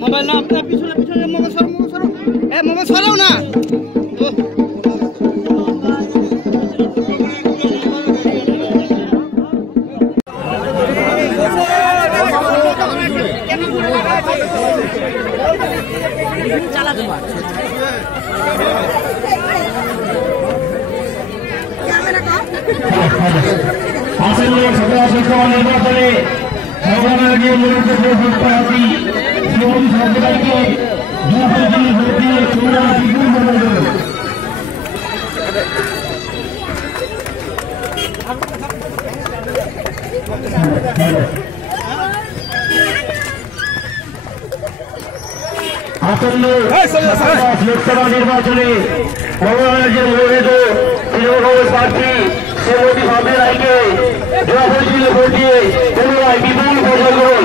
Mobile না আপনার পিছনে পিছনে মোবাইল সরো মোবাইল সরো। এ মোবাইল সরাও না। আসন্ন সভা লোকসভা নির্বাচনে সর্বনাগী মনোনীত প্রার্থী শ্রীমতী সরকারকে দুপুর ভোট দিয়ে চূড়ান্ত বিপুল মনোনয়ন আসন্ন লোকসভা নির্বাচনে মনোনয়নের মনোনীত তৃণমূল কংগ্রেস প্রার্থী শ্রীমতী ভাবি রায়কে জয়পুর ভোট দিয়ে পুনরায় বিপুল প্রচার করুন।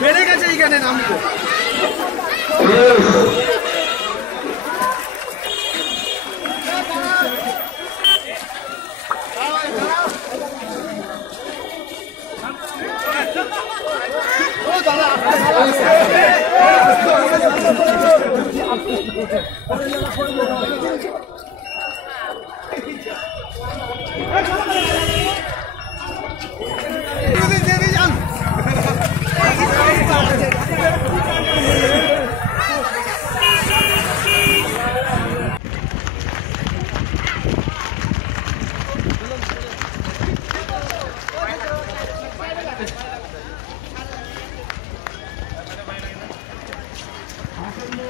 বেড়ে গেছে এইখানে নাম 我的娘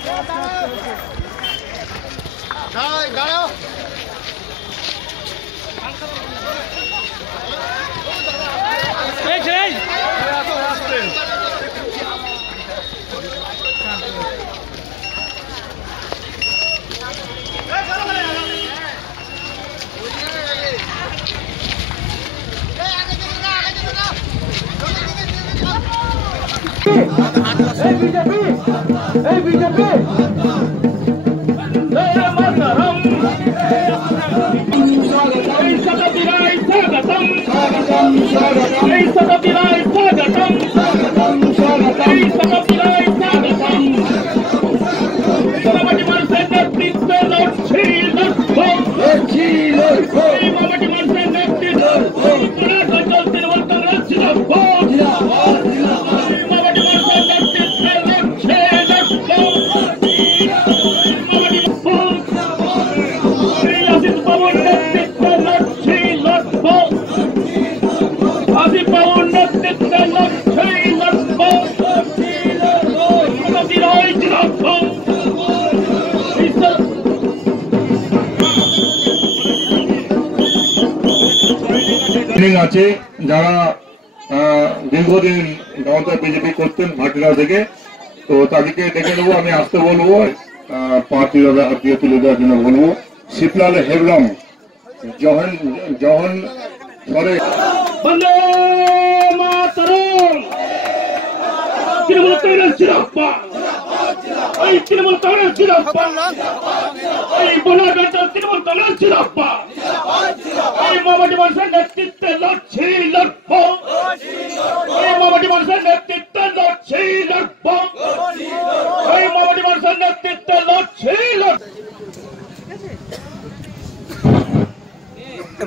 গেছে এইখানে নাম এই বিজেপি এই বিজেপি। এই সদবিরাই স্বাগতম স্বাগতম। স্বাগতম এই সদবিরাই আছে, যারা দীর্ঘদিন মমতা বিজেপি করতেন ভাটিরা থেকে, তো তাদেরকে ডেকে নেব, আমি আসতে বলব পার্টি হাতিয়ে তুলে দেওয়ার জন্য বলব। শিবলাল হেবরম জহন জহন বন্দে মাতরম। তৃণমূল কংগ্রেস জিরাপ্পা এই তৃণমূল কংগ্রেস জিরাপ্পা এই বোনাঘাট তৃণমূল কংগ্রেস জিরাপ্পা এই মামাটি মানুষের নেতৃত্বে লড়ছি লড়ব এই মামাটি মানুষের নেতৃত্বে লড়ছি লড়ব এই মামাটি মানুষের নেতৃত্বে লড়ছি লড়ব